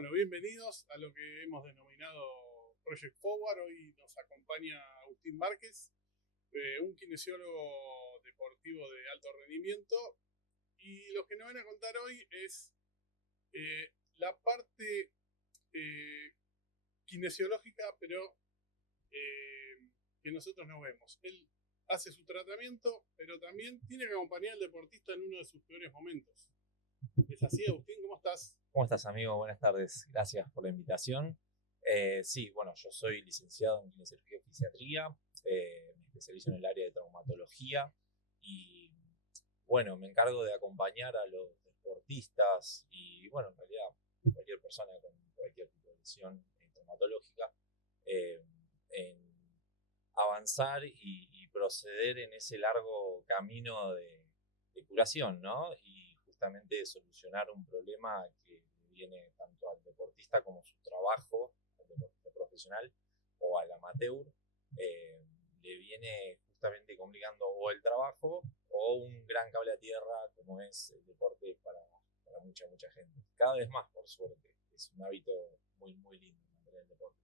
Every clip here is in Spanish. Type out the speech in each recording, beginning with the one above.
Bueno, bienvenidos a lo que hemos denominado Project Forward. Hoy nos acompaña Agustín Márquez, un kinesiólogo deportivo de alto rendimiento. Y lo que nos van a contar hoy es la parte kinesiológica, pero que nosotros no vemos. Él hace su tratamiento, pero también tiene que acompañar al deportista en uno de sus peores momentos. ¿Es así, Agustín? ¿Cómo estás? ¿Cómo estás, amigo? Buenas tardes. Gracias por la invitación. Sí, bueno, yo soy licenciado en kinesiología y fisiatría. Me especializo en el área de traumatología y, bueno, me encargo de acompañar a los deportistas y, bueno, en realidad cualquier persona con cualquier tipo de lesión traumatológica en avanzar y proceder en ese largo camino de curación, ¿no? Y justamente solucionar un problema que viene tanto al deportista como su trabajo, al deportista profesional o al amateur, le viene justamente complicando o el trabajo o un gran cable a tierra como es el deporte para mucha gente. Cada vez más, por suerte. Es un hábito muy, muy lindo mantener el deporte.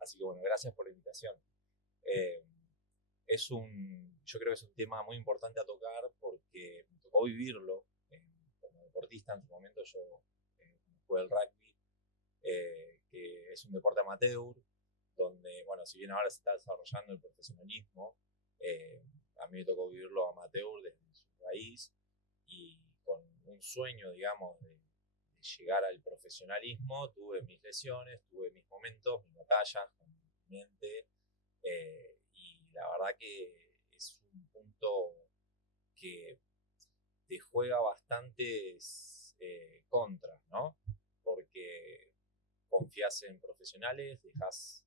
Así que bueno, gracias por la invitación. Eh, yo creo que es un tema muy importante a tocar porque me tocó vivirlo como deportista. En su momento yo jugué el rugby, que es un deporte amateur, donde, bueno, si bien ahora se está desarrollando el profesionalismo, a mí me tocó vivirlo amateur desde su raíz y con un sueño, digamos, de llegar al profesionalismo. Tuve mis lesiones, tuve mis momentos, mis batallas con mi mente, y la verdad que es un punto que te juega bastantes contras, ¿no? Porque confías en profesionales, dejas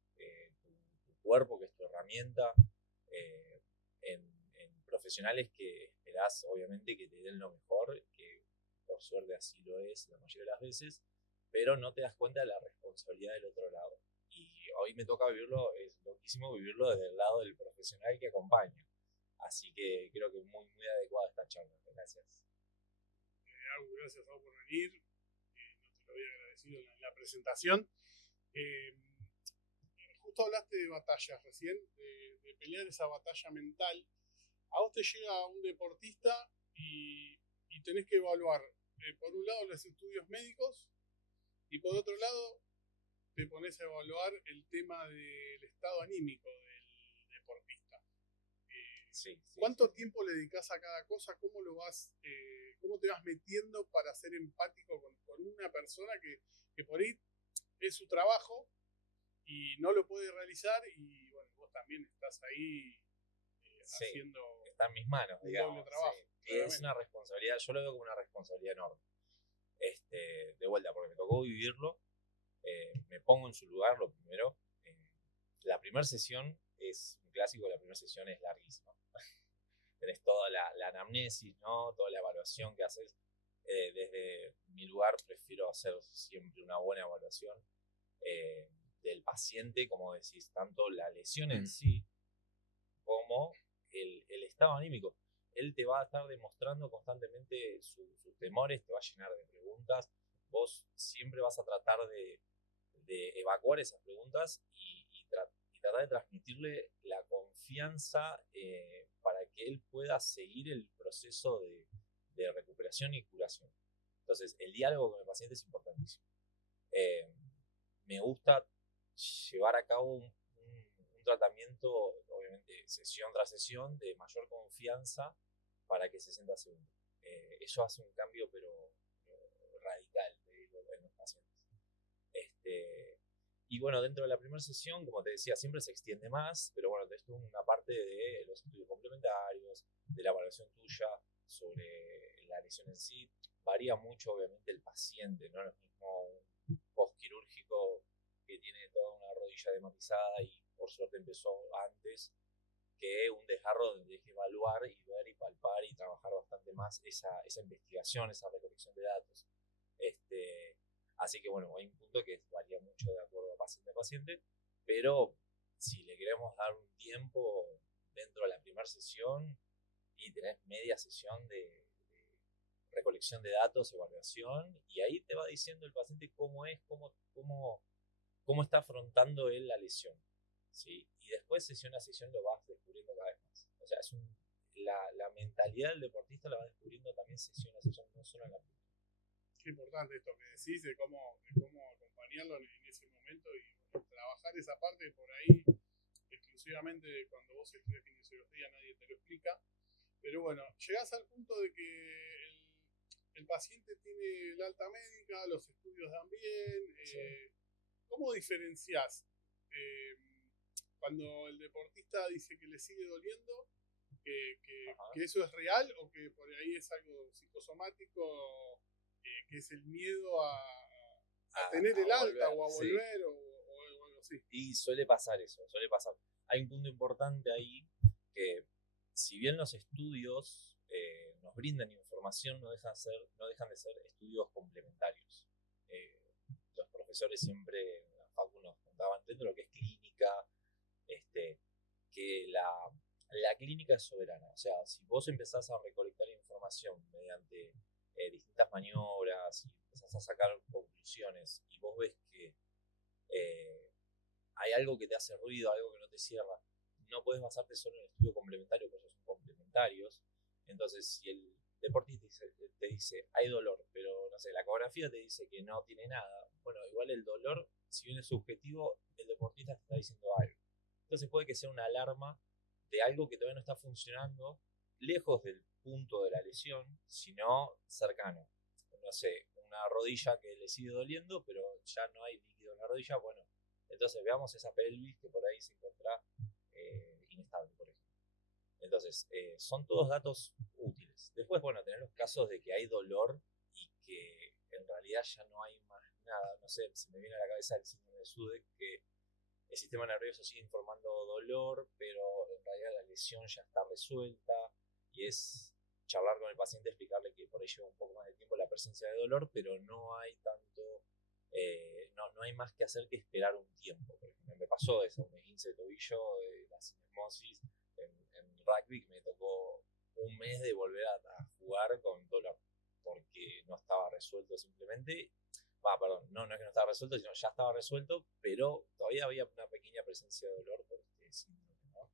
tu cuerpo, que es tu herramienta, eh, en profesionales que esperás, obviamente, que te den lo mejor, que por suerte así lo es la mayoría de las veces, pero no te das cuenta de la responsabilidad del otro lado. Y hoy me toca vivirlo, es loquísimo vivirlo desde el lado del profesional que acompaña. Así que creo que es muy, muy adecuada esta charla. Gracias. Gracias a vos por venir. No te lo había agradecido en la presentación. Eh, Justo hablaste de batallas recién, de pelear esa batalla mental. A vos te llega un deportista y tenés que evaluar, por un lado, los estudios médicos y por otro lado, te pones a evaluar el tema del estado anímico del deportista. Sí, sí, sí, ¿Cuánto sí. tiempo le dedicas a cada cosa? ¿Cómo te vas metiendo para ser empático con una persona que por ahí es su trabajo y no lo puede realizar y bueno, vos también estás ahí Sí, haciendo está en mis manos, un doble digamos. Sí. trabajo, Y es claramente. una responsabilidad, yo lo veo como una responsabilidad enorme. De vuelta, porque me tocó vivirlo, me pongo en su lugar lo primero. La primera sesión es un clásico, la primera sesión es larguísima. Tenés toda la anamnesis, ¿no? Toda la evaluación que haces. Desde mi lugar prefiero hacer siempre una buena evaluación del paciente, como decís, tanto la lesión en sí como el estado anímico. Él te va a estar demostrando constantemente sus temores, te va a llenar de preguntas. Vos siempre vas a tratar de evacuar esas preguntas y tratar de transmitirle la confianza para que él pueda seguir el proceso de recuperación y curación. Entonces, el diálogo con el paciente es importantísimo. Eh, Me gusta llevar a cabo un tratamiento, obviamente sesión tras sesión, de mayor confianza para que se sienta seguro. Eso hace un cambio, pero radical en los pacientes. Y bueno, dentro de la primera sesión, como te decía, siempre se extiende más, pero bueno, esto es una parte de los estudios complementarios, de la evaluación tuya sobre la lesión en sí. Varía mucho, obviamente, el paciente, no es lo mismo un postquirúrgico que tiene toda una rodilla dematizada y por suerte empezó antes, que un desgarro donde tienes que evaluar y ver y palpar y trabajar bastante más esa investigación, esa recolección de datos. Así que bueno, hay un punto que varía mucho de acuerdo a paciente, pero si le queremos dar un tiempo dentro de la primera sesión y tenés media sesión recolección de datos, evaluación, y ahí te va diciendo el paciente cómo está afrontando él la lesión, ¿sí? Y después sesión a sesión lo vas descubriendo cada vez más. O sea, la mentalidad del deportista la vas descubriendo también sesión a sesión, no solo en la práctica. Qué importante esto que decís de cómo acompañarlo en ese momento y bueno, trabajar esa parte por ahí exclusivamente cuando vos estudias kinesiología nadie te lo explica. Pero bueno, llegás al punto de que el paciente tiene el alta médica, los estudios dan bien. Sí. ¿Cómo diferenciás cuando el deportista dice que le sigue doliendo, que eso es real o que por ahí es algo psicosomático, que es el miedo a tener el alta volver, o a volver sí. o algo así? Y suele pasar eso, suele pasar. Hay un punto importante ahí que si bien los estudios nos brindan información, no dejan de ser estudios complementarios. Los profesores siempre en la facu nos contaban dentro de lo que es clínica, que la clínica es soberana. O sea, si vos empezás a recolectar información mediante distintas maniobras y empezás a sacar conclusiones y vos ves que hay algo que te hace ruido, algo que no te cierra, no puedes basarte solo en el estudio complementario, porque ellos son complementarios. Entonces, si el deportista te dice hay dolor, pero no sé, la ecografía te dice que no tiene nada, bueno, igual el dolor, si bien es subjetivo, el deportista te está diciendo algo. Entonces puede que sea una alarma de algo que todavía no está funcionando, lejos del punto de la lesión, sino cercano. No sé, una rodilla que le sigue doliendo, pero ya no hay líquido en la rodilla, bueno, entonces veamos esa pelvis que por ahí se encuentra inestable, por ejemplo. Entonces, son todos datos útiles. Después, bueno, tener los casos de que hay dolor y que en realidad ya no hay más nada. No sé, se me viene a la cabeza el síndrome de Sudeck, que el sistema nervioso sigue informando dolor, pero en realidad la lesión ya está resuelta, y es charlar con el paciente, explicarle que por ahí lleva un poco más de tiempo la presencia de dolor, pero no hay tanto, no hay más que hacer que esperar un tiempo. Por ejemplo, me pasó eso, un esguince de tobillo, la sinesmosis en rugby, que me tocó un mes de volver a jugar con dolor, porque no estaba resuelto simplemente. No es que no estaba resuelto, sino ya estaba resuelto, pero todavía había una pequeña presencia de dolor por este síndrome, ¿no?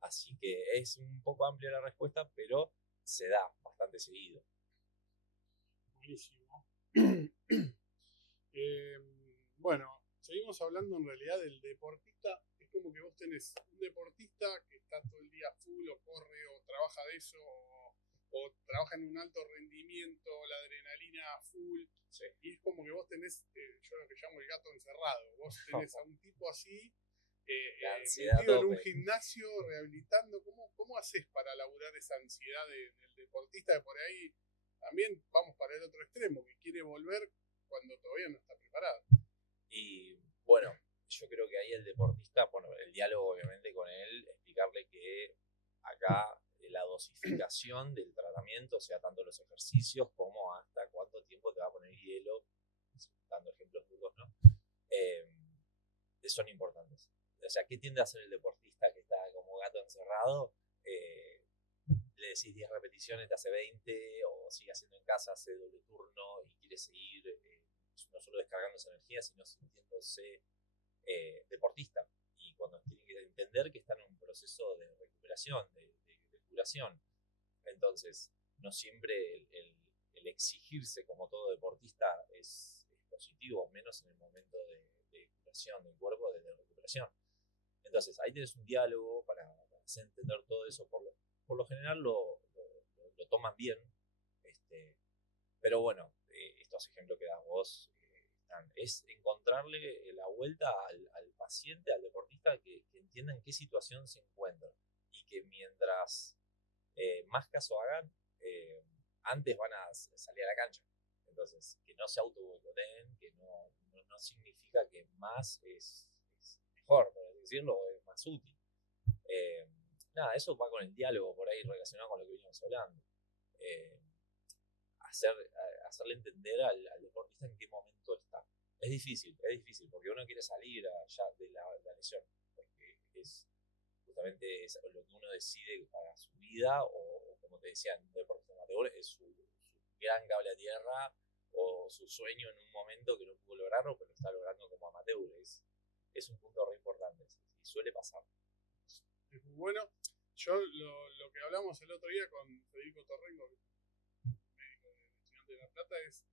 Así que es un poco amplia la respuesta, pero se da bastante seguido. Buenísimo. Bueno, seguimos hablando en realidad del deportista. Es como que vos tenés un deportista que está todo el día full, o corre, o trabaja de eso, o trabaja en un alto rendimiento, la adrenalina a full, sí. Y es como que vos tenés, yo lo que llamo el gato encerrado. Vos tenés a un tipo así, metido en un gimnasio, rehabilitando. ¿Cómo haces para laburar esa ansiedad del deportista que por ahí también vamos para el otro extremo, que quiere volver cuando todavía no está preparado? Y bueno, yo creo que ahí el deportista, bueno, el diálogo obviamente con él, explicarle que acá la dosificación del tratamiento, o sea, tanto los ejercicios como hasta cuánto tiempo te va a poner hielo, dando ejemplos duros, ¿no? Son importantes. O sea, ¿qué tiende a hacer el deportista que está como gato encerrado? Le decís 10 repeticiones, te hace 20, o sigue haciendo en casa, hace doble turno y quiere seguir no solo descargando esa energía, sino sintiéndose deportista. Y cuando tienen que entender que están en un proceso de recuperación, de curación. Entonces, no siempre el exigirse como todo deportista es positivo, menos en el momento de curación del cuerpo, de recuperación. Entonces, ahí tienes un diálogo para hacer entender todo eso. Por lo general lo toman bien, pero bueno, estos ejemplos que das vos es encontrarle la vuelta al paciente, al deportista, que entienda en qué situación se encuentra, y que mientras más caso hagan, antes van a salir a la cancha. Entonces, que no se autoboicoteen, que no significa que más es mejor, por así decirlo, es más útil. Nada, eso va con el diálogo por ahí relacionado con lo que venimos hablando. Hacerle entender al deportista en qué momento está. Es difícil, porque uno quiere salir ya de la lesión, porque es justamente lo que uno decide para su vida, o como te decía, en un deporte amateur es su gran cable a tierra o su sueño en un momento que no pudo lograrlo, pero lo está logrando como amateur. Es un punto re importante, y suele pasar. Es muy bueno. Yo lo que hablamos el otro día con Federico Torrengo, médico de Estudiantes de La Plata, es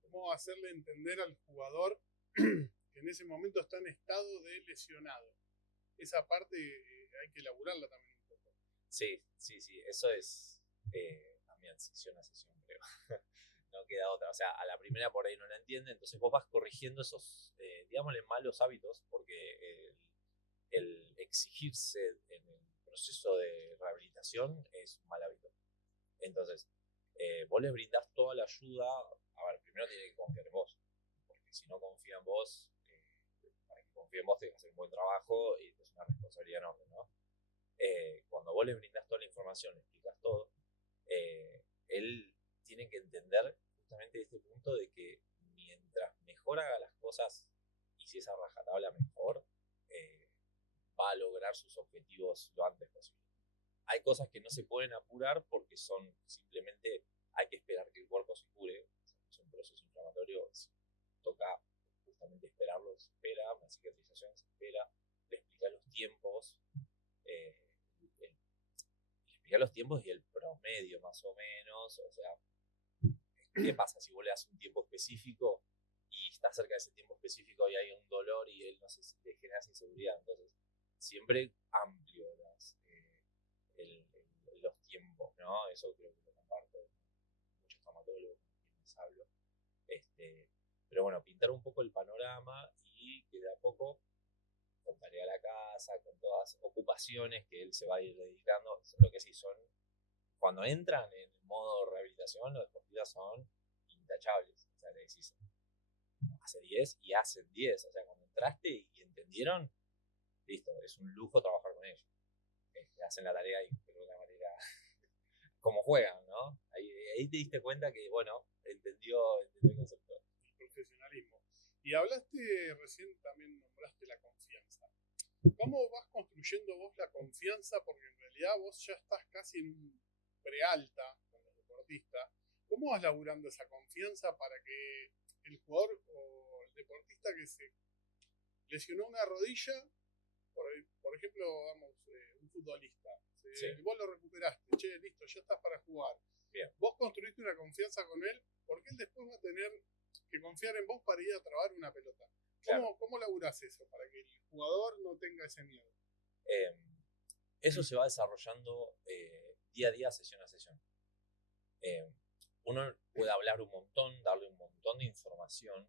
cómo hacerle entender al jugador que en ese momento está en estado de lesionado. Esa parte hay que elaborarla también un poco. Sí, eso es también sesión a sesión, creo. No queda otra, o sea, a la primera por ahí no la entiende, entonces vos vas corrigiendo esos, digámosle, malos hábitos, porque el exigirse en el proceso de rehabilitación es un mal hábito. Entonces, vos les brindás toda la ayuda. A ver, primero tiene que confiar en vos, porque si no confía en vos, para que confíe en vos tenés que hacer un buen trabajo y es una responsabilidad enorme, ¿no? Cuando vos les brindás toda la información, le explicas todo, él tiene que entender justamente este punto de que mientras mejor haga las cosas y si esa rajatabla mejor, va a lograr sus objetivos lo antes posible. Hay cosas que no se pueden apurar porque son simplemente, hay que esperar que el cuerpo se cure. Es un proceso inflamatorio, toca justamente esperarlo, se espera, una cicatrización se espera, le explica los tiempos, los tiempos y el promedio más o menos. O sea, ¿qué pasa si vos le das un tiempo específico y está cerca de ese tiempo específico y hay un dolor y él no sé si te genera inseguridad? Entonces, siempre amplio los tiempos, ¿no? Eso creo que lo comparto muchos traumatólogos con quienes hablo. Pero bueno, pintar un poco el panorama y que de a poco, con tarea a la casa, con todas ocupaciones que él se va a ir dedicando, lo que sí son, cuando entran en el modo rehabilitación, los deportistas son intachables. O sea, le decís, hace 10 y hacen 10. O sea, cuando entraste y entendieron, listo, es un lujo trabajar con ellos. Hacen la tarea y de una manera como juegan, ¿no? Ahí te diste cuenta que, bueno, entendió el concepto. El profesionalismo. Y hablaste, recién también nombraste la confianza. ¿Cómo vas construyendo vos la confianza? Porque en realidad vos ya estás casi en un prealta con los deportistas. ¿Cómo vas laburando esa confianza para que el jugador o el deportista que se lesionó una rodilla, por ejemplo, vamos, un futbolista, Sí. Vos lo recuperaste, che, listo, ya estás para jugar. Bien. Vos construiste una confianza con él, porque él después va a tener que confiar en vos para ir a trabar una pelota. Claro. ¿Cómo laburás eso para que el jugador no tenga ese miedo? Eso se va desarrollando día a día, sesión a sesión. Uno puede hablar un montón, darle un montón de información,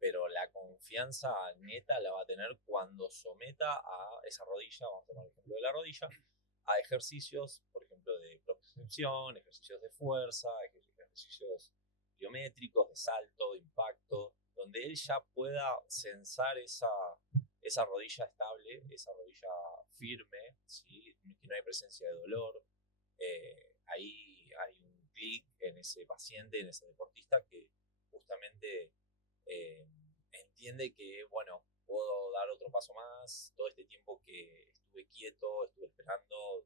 pero la confianza neta la va a tener cuando someta a esa rodilla, vamos a tomar el ejemplo de la rodilla, a ejercicios, por ejemplo, de propiocepción, ejercicios de fuerza, ejercicios biométricos, de salto, de impacto, donde él ya pueda censar esa rodilla estable, esa rodilla firme, ¿sí? Que no hay presencia de dolor. Ahí hay un clic en ese paciente, en ese deportista que justamente entiende que, bueno, puedo dar otro paso más, todo este tiempo que estuve quieto, estuve esperando,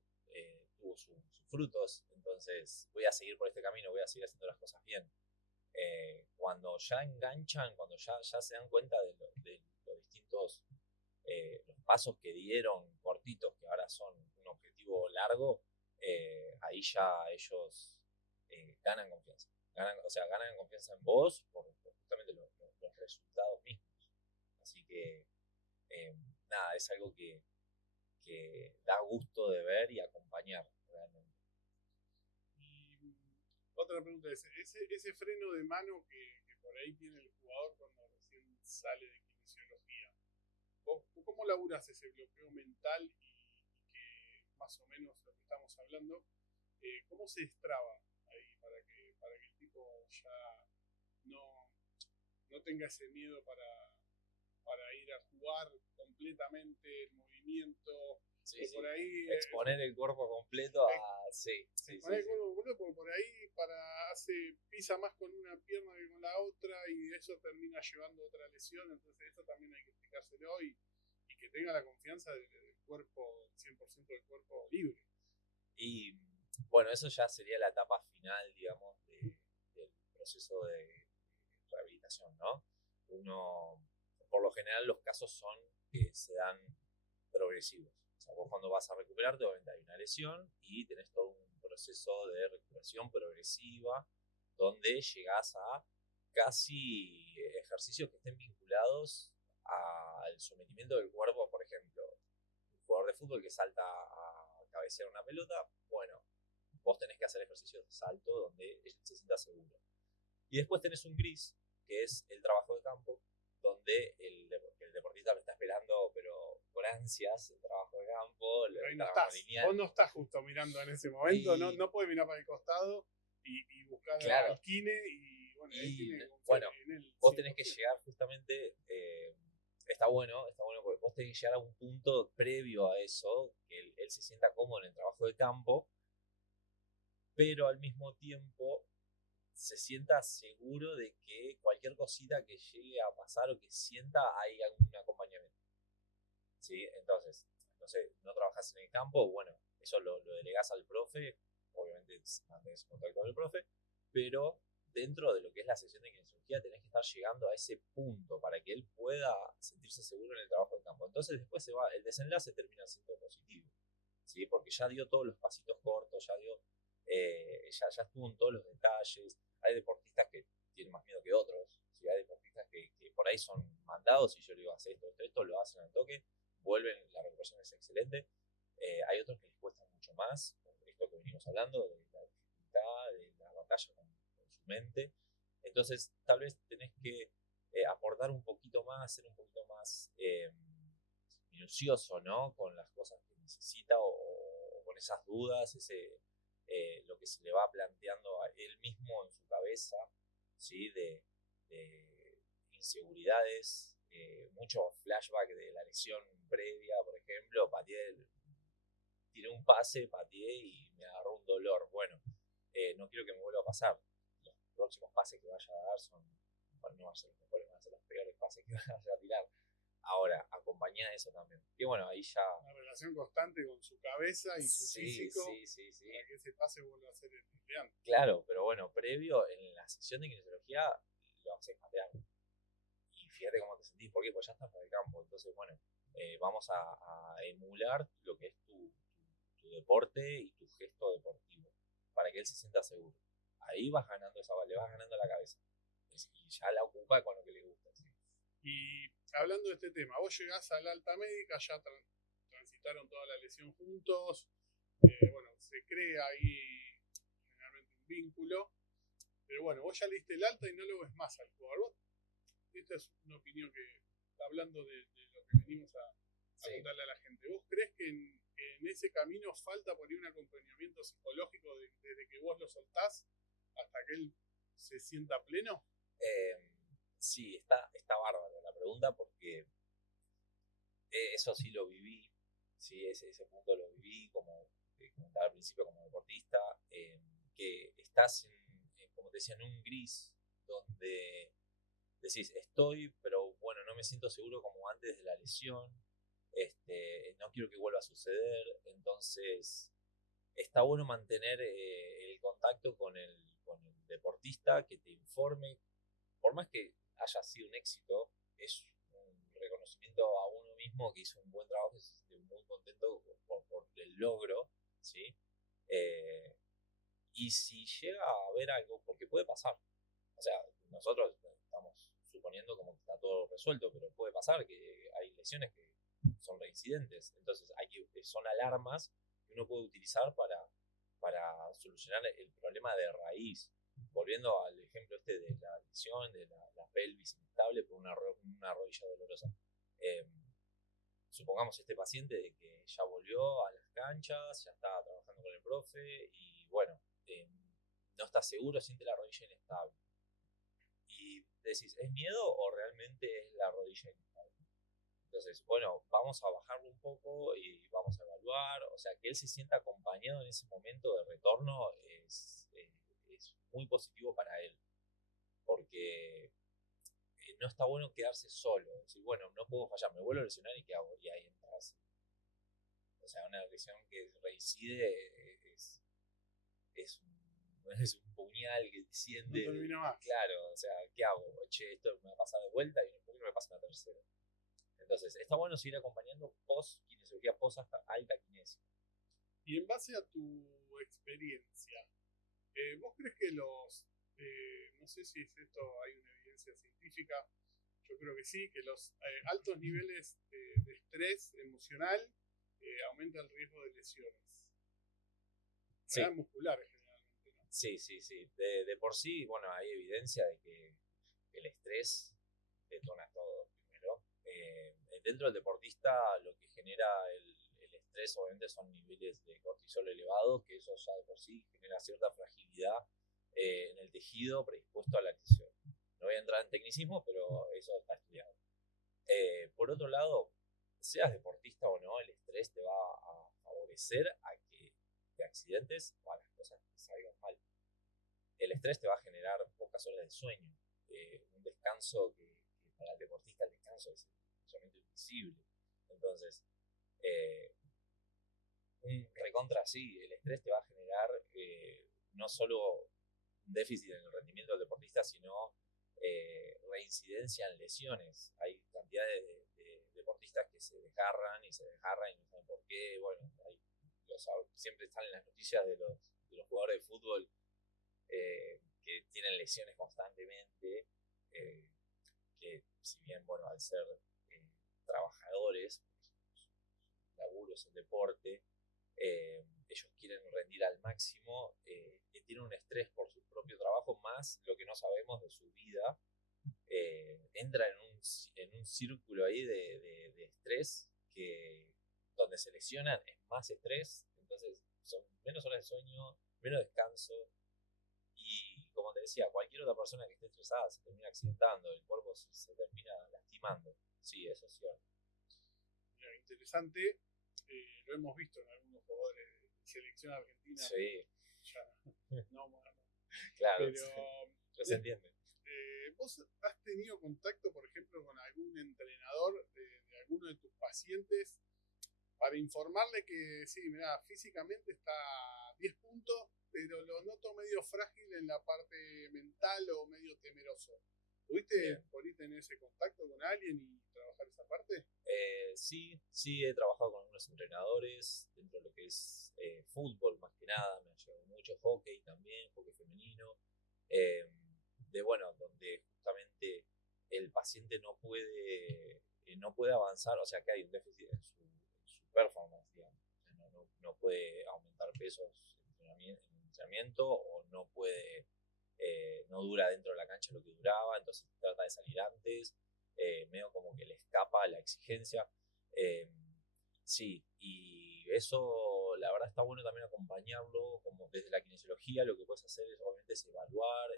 tuvo sus frutos, entonces voy a seguir por este camino, voy a seguir haciendo las cosas bien. Cuando ya enganchan, cuando ya se dan cuenta de los distintos los pasos que dieron cortitos, que ahora son un objetivo largo, ahí ya ellos ganan confianza. Ganan confianza en vos por justamente los resultados mismos. Así que, nada, es algo que da gusto de ver y acompañar realmente. Y otra pregunta es, ese freno de mano que por ahí tiene el jugador cuando recién sale de kinesiología, ¿vos cómo laburás ese bloqueo mental y que más o menos lo que estamos hablando, cómo se destraba ahí para que el tipo ya no tenga ese miedo para ir a jugar completamente el movimiento? Sí, por ahí, exponer el cuerpo completo a... Sí. El cuerpo completo, porque por ahí pisa más con una pierna que con la otra y eso termina llevando a otra lesión. Entonces eso también hay que explicárselo y que tenga la confianza del cuerpo, 100% del cuerpo libre. Y bueno, eso ya sería la etapa final, digamos, del proceso de rehabilitación, ¿no? Por lo general los casos son que se dan progresivos. O sea, vos cuando vas a recuperarte, obviamente hay una lesión y tenés todo un proceso de recuperación progresiva donde llegás a casi ejercicios que estén vinculados al sometimiento del cuerpo. Por ejemplo, un jugador de fútbol que salta a cabecear una pelota, bueno, vos tenés que hacer ejercicios de salto donde él se sienta seguro. Y después tenés un gris, que es el trabajo de campo, donde el deportista lo está esperando, pero con ansias, el trabajo de campo. Pero ahí no estás. Vos no estás justo mirando en ese momento, no puedes mirar para el costado y buscar al kine y bueno, vos tenés que llegar justamente, está bueno porque vos tenés que llegar a un punto previo a eso, que él se sienta cómodo en el trabajo de campo, pero al mismo tiempo se sienta seguro de que cualquier cosita que llegue a pasar o que sienta hay algún acompañamiento. ¿Sí? Entonces, no sé, no trabajas en el campo, bueno, eso lo delegás al profe, obviamente mantienes contacto con el profe, pero dentro de lo que es la sesión de kinesiología tenés que estar llegando a ese punto para que él pueda sentirse seguro en el trabajo de campo. Entonces después el desenlace termina siendo positivo, ¿sí? Porque ya dio todos los pasitos cortos, ya estuvo en todos los detalles. Hay deportistas que tienen más miedo que otros, ¿sí? Hay deportistas que por ahí son mandados y yo le digo, hace esto, lo hacen al toque, vuelven, la recuperación es excelente. Hay otros que les cuesta mucho más, por esto que venimos hablando, de la dificultad, de la batalla con su mente. Entonces tal vez tenés que aportar un poquito más, ser un poquito más minucioso, ¿no? Con las cosas que necesita o con esas dudas, lo que se le va planteando a él mismo en su cabeza, ¿sí? De inseguridades, mucho flashback de la lesión previa. Por ejemplo, tiré un pase, pateé y me agarró un dolor. Bueno, no quiero que me vuelva a pasar. Los próximos pases que vaya a dar no van a ser los mejores, van a ser los peores pases que vaya a tirar. Ahora, acompañá eso también. Y bueno, ahí ya... Una relación constante con su cabeza y su físico. Sí. Para que ese pase vuelva a ser el de antes. Claro, pero bueno, previo, en la sesión de kinesiología, lo haces patear. Y fíjate cómo te sentís, ¿por qué? Pues ya estás para el campo. Entonces, bueno, vamos a emular lo que es tu deporte y tu gesto deportivo, para que él se sienta seguro. Ahí vas ganando le vas ganando la cabeza. Y ya la ocupa con lo que le gusta. ¿Sí? Y hablando de este tema, vos llegás a la alta médica, ya transitaron toda la lesión juntos, bueno, se crea ahí generalmente un vínculo, pero bueno, vos ya le diste el alta y no lo ves más al jugador. Esta es una opinión que, hablando de lo que venimos a contarle a la gente, ¿vos crees que en ese camino falta por ahí un acompañamiento psicológico desde que vos lo soltás hasta que él se sienta pleno? Sí, está bárbaro la pregunta porque eso sí lo viví, sí, ese punto lo viví, como comentaba al principio, como deportista, que estás, como te decía, en un gris donde decís, pero bueno, no me siento seguro como antes de la lesión, no quiero que vuelva a suceder. Entonces está bueno mantener el contacto con el deportista, que te informe, por más que haya sido un éxito, es un reconocimiento a uno mismo que hizo un buen trabajo, se siente muy contento por el logro, ¿sí? Y si llega a haber algo, porque puede pasar, o sea, nosotros estamos suponiendo como que está todo resuelto, pero puede pasar que hay lesiones que son reincidentes, entonces son alarmas que uno puede utilizar para solucionar el problema de raíz. Volviendo al ejemplo de la lesión, de la pelvis inestable por una rodilla dolorosa. Supongamos este paciente de que ya volvió a las canchas, ya está trabajando con el profe y bueno, no está seguro, siente la rodilla inestable. Y decís, ¿es miedo o realmente es la rodilla inestable? Entonces, bueno, vamos a bajarlo un poco y vamos a evaluar, o sea, que él se sienta acompañado en ese momento de retorno es muy positivo para él, porque no está bueno quedarse solo, decir, bueno, no puedo fallar, me vuelvo a lesionar y ¿qué hago? Y ahí entras. O sea, una lesión que reincide es es un puñal que desciende. No termina más. Claro, o sea, ¿qué hago? Che, esto me va a pasar de vuelta y ¿por qué no me pasa una tercera? Entonces, está bueno seguir acompañando post-kinesiología, post-alta kinesia. Y en base a tu experiencia, ¿vos crees que no sé si es esto, hay una evidencia científica, yo creo que sí, que los altos niveles de estrés emocional aumenta el riesgo de lesiones? Sí. Musculares generalmente, ¿no? Sí. De por sí, bueno, hay evidencia de que el estrés detona todo primero. Dentro del deportista lo que genera el estrés obviamente son niveles de cortisol elevados, que eso ya de por sí genera cierta fragilidad en el tejido predispuesto a la lesión. No voy a entrar en tecnicismo, pero eso está estudiado. Por otro lado, seas deportista o no, el estrés te va a favorecer a que te accidentes o a las cosas que salgan mal. El estrés te va a generar pocas horas de sueño, un descanso que para el deportista el descanso es absolutamente invisible. Entonces, un recontra así, el estrés te va a generar no solo un déficit en el rendimiento del deportista, sino reincidencia en lesiones. Hay cantidades de deportistas que se desgarran y no saben por qué. Bueno, siempre están en las noticias de los jugadores de fútbol que tienen lesiones constantemente, que si bien, bueno, al ser trabajadores, su laburo es el deporte, ellos quieren rendir al máximo, que tienen un estrés por su propio trabajo, más lo que no sabemos de su vida, entra en un círculo ahí de estrés que donde se lesionan es más estrés, entonces son menos horas de sueño, menos descanso, y como te decía, cualquier otra persona que esté estresada se termina accidentando, el cuerpo se termina lastimando. Sí, eso es cierto. Mira, interesante, lo hemos visto en algunos jugadores de selección argentina. Sí. Ya, no, claro, pero se entiende. ¿Vos has tenido contacto, por ejemplo, con algún entrenador de alguno de tus pacientes para informarle que sí, mira, físicamente está a 10 puntos, pero lo noto medio frágil en la parte mental o medio temeroso? ¿Pudiste por ahí tener ese contacto con alguien y trabajar esa parte? Sí, he trabajado con algunos entrenadores dentro de lo que es fútbol, más que nada. Me ha llegado mucho hockey también, hockey femenino. Donde justamente el paciente no puede avanzar, o sea que hay un déficit en su performance, digamos. No puede aumentar pesos en entrenamiento o no dura dentro de la cancha lo que duraba, entonces trata de salir antes, medio como que le escapa la exigencia. Sí, y eso la verdad está bueno también acompañarlo, como desde la kinesiología lo que puedes hacer es obviamente es evacuar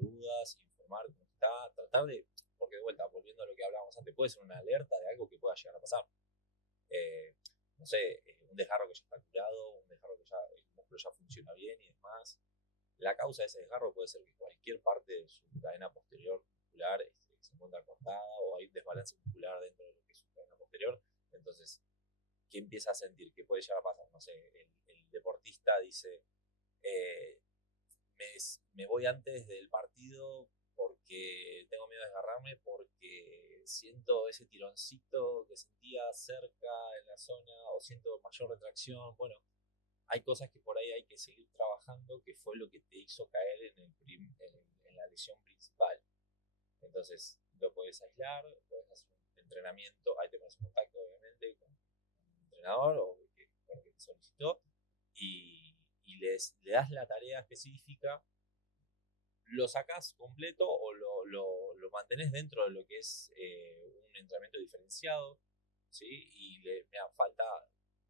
dudas, informar cómo está, tratar de, porque de vuelta, volviendo a lo que hablábamos antes, puede ser una alerta de algo que pueda llegar a pasar. No sé, un desgarro que ya está curado, un desgarro que ya el músculo ya funciona bien y demás. La causa de ese desgarro puede ser que cualquier parte de su cadena posterior muscular se encuentra cortada o hay un desbalance muscular dentro de lo que es su cadena posterior. Entonces, ¿qué empieza a sentir? ¿Qué puede llegar a pasar? No sé, el deportista dice, me voy antes del partido porque tengo miedo de desgarrarme, porque siento ese tironcito que sentía cerca en la zona o siento mayor retracción. Bueno, hay cosas que por ahí hay que seguir trabajando, que fue lo que te hizo caer en la lesión principal. Entonces, lo puedes aislar, puedes hacer un entrenamiento, ahí te pones en contacto obviamente con un entrenador o con el que te solicitó y le das la tarea específica, lo sacás completo o lo mantenés dentro de lo que es un entrenamiento diferenciado, ¿sí? Y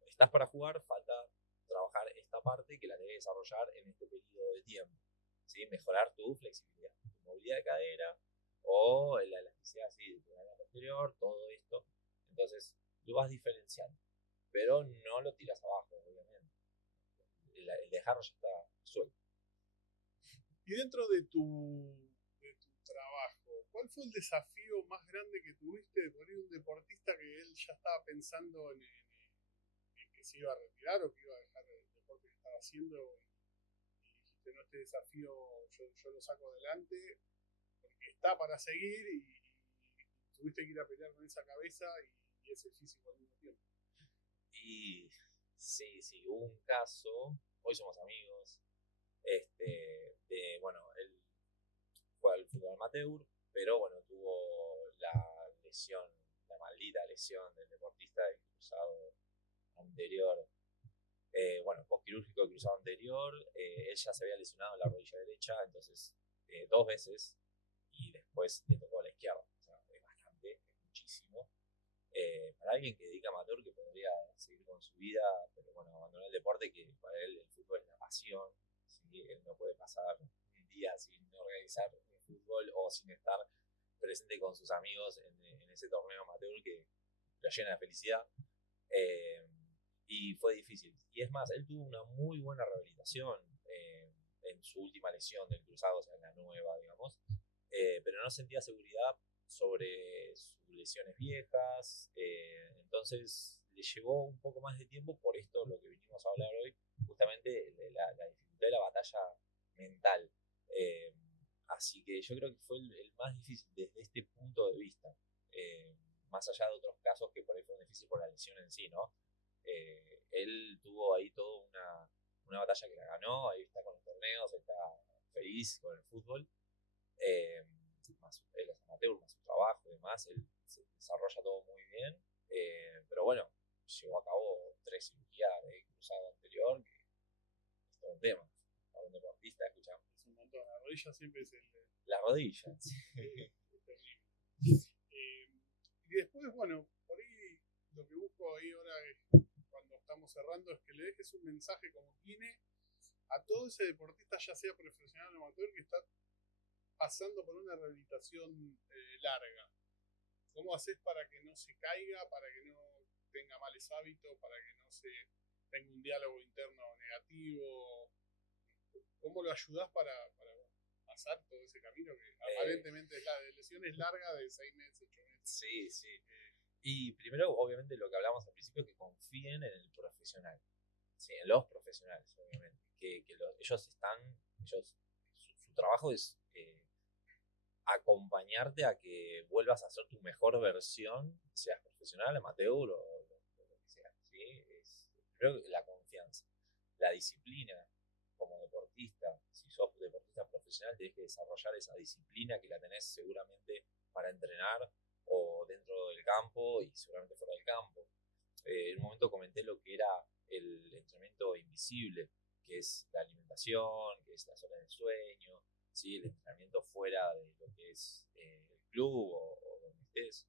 estás para jugar, falta trabajar esta parte que la debes desarrollar en este periodo de tiempo, ¿sí? Mejorar tu flexibilidad, tu movilidad de cadera o la elasticidad así, de tu cadera posterior, todo esto. Entonces lo vas diferenciando, pero no lo tiras abajo, obviamente. El desgarro ya está suelto. Y dentro de tu trabajo, ¿cuál fue el desafío más grande que tuviste de por ahí un deportista que él ya estaba pensando en que se iba a retirar o que iba a dejar el deporte que estaba haciendo y dijiste, no, este desafío yo lo saco adelante, porque está para seguir y tuviste que ir a pelear con esa cabeza y ese físico al mismo tiempo. Y sí, hubo un caso, hoy somos amigos, bueno, él fue al fútbol amateur, pero bueno, tuvo la lesión, la maldita lesión del deportista del cruzado anterior, bueno, postquirúrgico del cruzado anterior, él ya se había lesionado en la rodilla derecha, entonces 2 veces, y después le tocó a la izquierda, o sea, es bastante, es muchísimo. Para alguien que dedica amateur, que podría seguir con su vida, pero bueno, abandonó el deporte, que para él el fútbol es la pasión, ¿sí? Él no puede pasar un día sin organizar el fútbol o sin estar presente con sus amigos en ese torneo amateur que lo llena de felicidad. Y fue difícil. Y es más, él tuvo una muy buena rehabilitación en su última lesión del cruzado, o sea, en la nueva, digamos, pero no sentía seguridad sobre sus lesiones viejas, entonces le llevó un poco más de tiempo, por esto lo que vinimos a hablar hoy, justamente la dificultad de la batalla mental. Así que yo creo que fue el más difícil desde este punto de vista, más allá de otros casos que por ahí fueron difíciles por la lesión en sí, ¿no? Él tuvo ahí toda una batalla que la ganó, ahí está con los torneos, está feliz con el fútbol, más él es amateur, más su trabajo y demás, él se desarrolla todo muy bien, pero bueno, llevó a cabo 3 cirugías de cruzado anterior, que es todo un tema. Para un deportista, escuchamos. Es un montón, la rodilla siempre es la rodilla. Sí. Es terrible. Y después, bueno, por ahí lo que busco ahí ahora es, cuando estamos cerrando, es que le dejes un mensaje como Kine a todo ese deportista, ya sea profesional o amateur, que está pasando por una rehabilitación larga. ¿Cómo haces para que no se caiga, para que no tenga males hábitos, para que no se tenga un diálogo interno negativo? ¿Cómo lo ayudás para pasar todo ese camino que aparentemente la de lesión es larga, de 6 meses, 8 meses? Sí. Y primero, obviamente, lo que hablamos al principio, que confíen en el profesional, ¿sí? En los profesionales, obviamente, que ellos su trabajo es acompañarte a que vuelvas a ser tu mejor versión, seas profesional, amateur o lo que sea, ¿sí? Creo que la confianza, la disciplina como deportista, si sos deportista profesional, tenés que desarrollar esa disciplina que la tenés seguramente para entrenar o dentro del campo y seguramente fuera del campo. En un momento comenté lo que era el entrenamiento invisible, que es la alimentación, que es las horas de sueño, ¿sí? El entrenamiento fuera de lo que es el club o donde estés.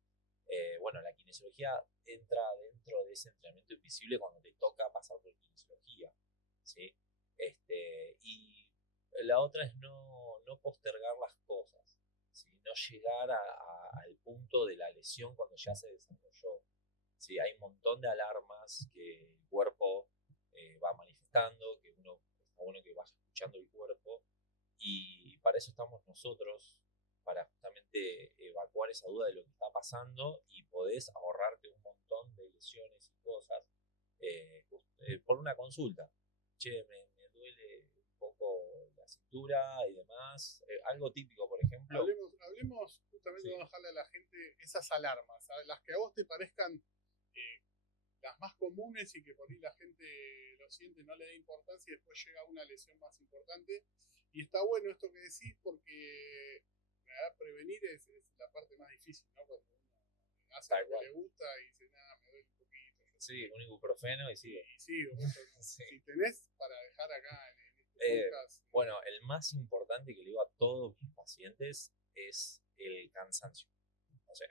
Bueno, la kinesiología entra dentro de ese entrenamiento invisible cuando te toca pasar por kinesiología, ¿sí? Y la otra es no postergar las cosas, ¿sí? No llegar al punto de la lesión cuando ya se desarrolló, ¿sí? Hay un montón de alarmas que el cuerpo va manifestando, que uno está bueno que vaya escuchando el cuerpo, y para eso estamos nosotros, para justamente evacuar esa duda de lo que está pasando y podés ahorrarte un montón de lesiones y cosas por una consulta. Che, me duele un poco la cintura y demás. Algo típico, por ejemplo. Hablemos justamente, vamos a dejarle a la gente esas alarmas, ¿sabes? Las que a vos te parezcan las más comunes y que por ahí la gente lo siente, no le da importancia y después llega una lesión más importante. Y está bueno esto que decís porque prevenir es la parte más difícil, ¿no? Cuando uno hace lo que le gusta y dice, nada, me duele un poquito. Sí, un ibuprofeno y sigue. Y sigo. Sí. Si tenés para dejar acá en este podcast. Bueno, el más importante que le digo a todos mis pacientes es el cansancio. O sea,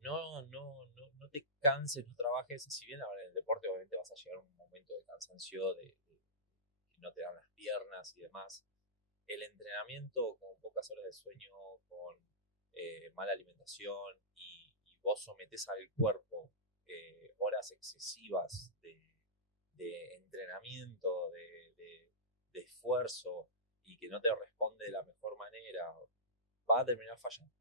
no te canses, no trabajes. Si bien ahora en el deporte obviamente vas a llegar a un momento de cansancio, de que no te dan las piernas y demás. El entrenamiento con pocas horas de sueño, con mala alimentación y vos sometés al cuerpo horas excesivas de entrenamiento, de esfuerzo y que no te responde de la mejor manera, va a terminar fallando.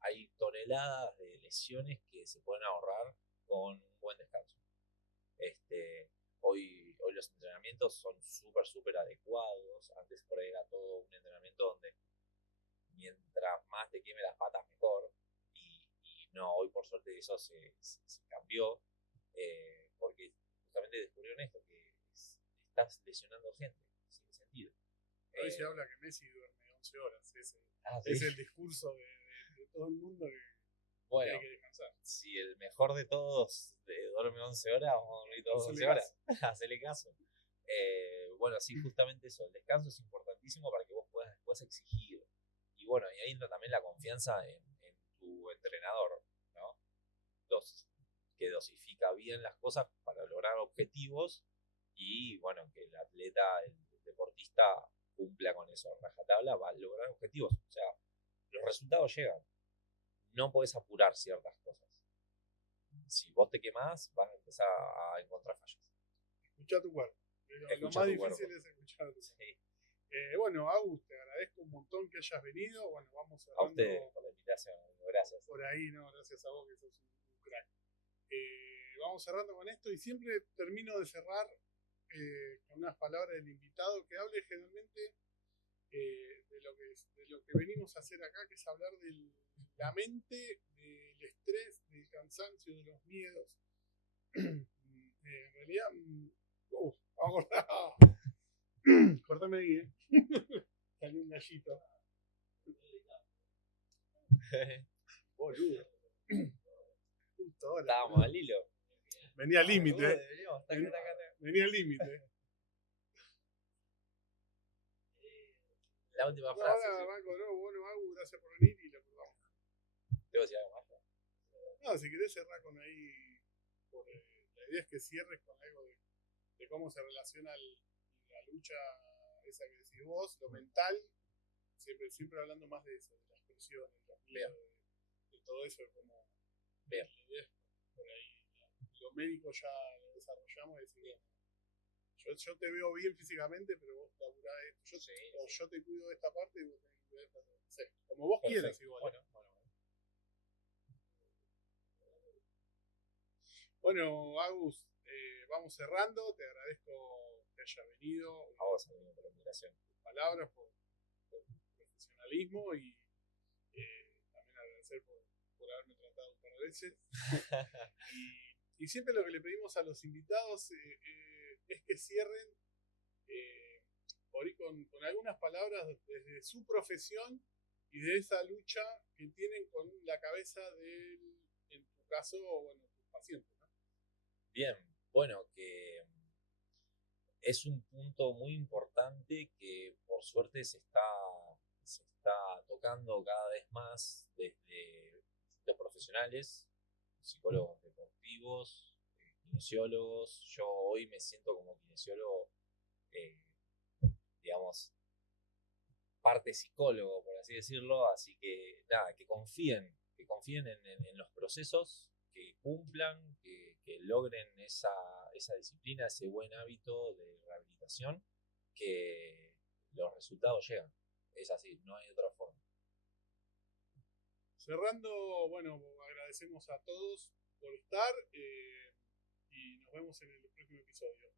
Hay toneladas de lesiones que se pueden ahorrar con un buen descanso. Hoy los entrenamientos entrenamientos son súper adecuados. Antes por ahí era todo un entrenamiento donde mientras más te queme las patas mejor. Y no, hoy por suerte eso se cambió, porque justamente descubrieron esto, que estás lesionando gente sin sentido. Hoy se habla que Messi duerme 11 horas. ¿sí? Es el discurso de todo el mundo que bueno, hay que descansar. Si el mejor de todos duerme 11 horas, vamos a dormir todos 11 horas. Hacele caso. Bueno, sí, justamente eso. El descanso es importantísimo para que vos puedas después exigir. Y bueno, y ahí entra también la confianza en tu entrenador, ¿no? Que dosifica bien las cosas para lograr objetivos y, bueno, que el atleta, el deportista cumpla con eso. Rajatabla va a lograr objetivos. O sea, los resultados llegan. No podés apurar ciertas cosas. Si vos te quemás, vas a empezar a encontrar fallas. Escucha tu cuerpo. Lo más difícil es escuchar tu cuerpo. Sí. Bueno, Agus, te agradezco un montón que hayas venido. Bueno, vamos cerrando. A ustedes por la invitación, gracias. Por ahí, no, gracias a vos que sos un crack. Vamos cerrando con esto y siempre termino de cerrar con unas palabras del invitado que hable generalmente de lo que venimos a hacer acá, que es hablar de la mente, del estrés, del cansancio, de los miedos. En realidad, vamos a cortame ahí, salió un gallito. Boludo. Justo ahora. Estábamos al hilo. Venía al límite. Venía al límite. La última frase. Ahora, Marco, bueno, Agus, gracias por venir y lo probamos. ¿Debo decir algo más? No, si querés cerrar con ahí. La idea es que cierres con algo de cómo se relaciona la lucha esa que decís vos, lo mental, siempre hablando más de eso, de las presiones, los miedos, de todo eso, como bien. Por ahí, lo médico ya lo desarrollamos y decimos, yo te veo bien físicamente, pero vos laburás esto, yo te cuido de esta parte y vos tenés que cuidar de esta parte. Sí, como vos quieras igual. Bueno, Agus, vamos cerrando, te agradezco que hayas venido. A vos, amigo, por la invitación. Tus palabras, por profesionalismo y también agradecer por haberme tratado un par de veces. y siempre lo que le pedimos a los invitados es que cierren por ahí con algunas palabras desde su profesión y de esa lucha que tienen con la cabeza en tu caso, bueno, tus pacientes, ¿no? Bien, bueno, que es un punto muy importante que por suerte se está tocando cada vez más desde distintos profesionales, psicólogos deportivos, kinesiólogos. Yo hoy me siento como kinesiólogo, digamos, parte psicólogo, por así decirlo, así que nada, que confíen en los procesos, que cumplan, que logren esa disciplina, ese buen hábito de rehabilitación, que los resultados llegan. Es así, no hay otra forma. Cerrando, bueno, agradecemos a todos por estar y nos vemos en el próximo episodio.